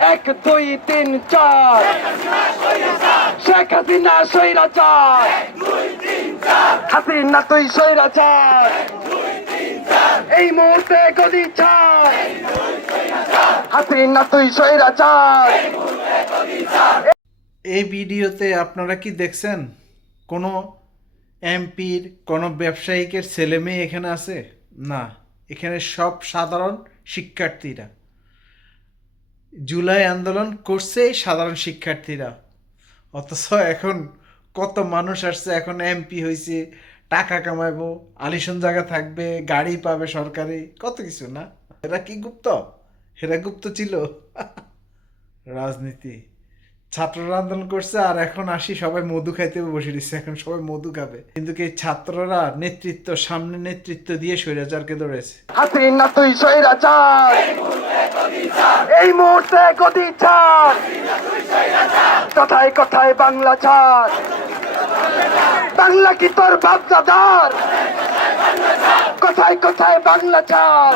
1 2 3 4 শেখ হাসিনা স্বৈরাচার, হাসিনা তুই স্বৈরাচার, এই মুহূর্তে গদি ছাড়, হাসিনা তুই স্বৈরাচার। এই ভিডিওতে আপনারা কি দেখছেন কোনো এমপির কোনো ব্যবসায়িকের ছেলে মেয়ে এখানে আছে? না, এখানে সব সাধারণ শিক্ষার্থীরা। জুলাই আন্দোলন করছে এই সাধারণ শিক্ষার্থীরা, অথচ এখন কত মানুষ আসছে, এখন এমপি হয়েছে, টাকা কামাইবো, আলিশান জায়গা থাকবে, গাড়ি পাবে সরকারি, কত কিছু। না, এরা কি গুপ্ত? এরা গুপ্ত ছিল? রাজনীতি, ছাত্ররা আন্দোলন করছে আর এখন আসি সবাই মধু খাইতে বসে দিচ্ছে, এখন সবাই মধু খাবে। কিন্তু এই ছাত্ররা নেতৃত্ব, সামনে নেতৃত্ব দিয়ে স্বৈরাচারকে ধরেছে। হাসিনা তুই স্বৈরাচার, এই মুহূর্তে গদি ছাড়, কথায় কথায় বাংলা ছাড়, বাংলা কি তোর বাপ দাদার, কথায় কথায় বাংলা ছাড়।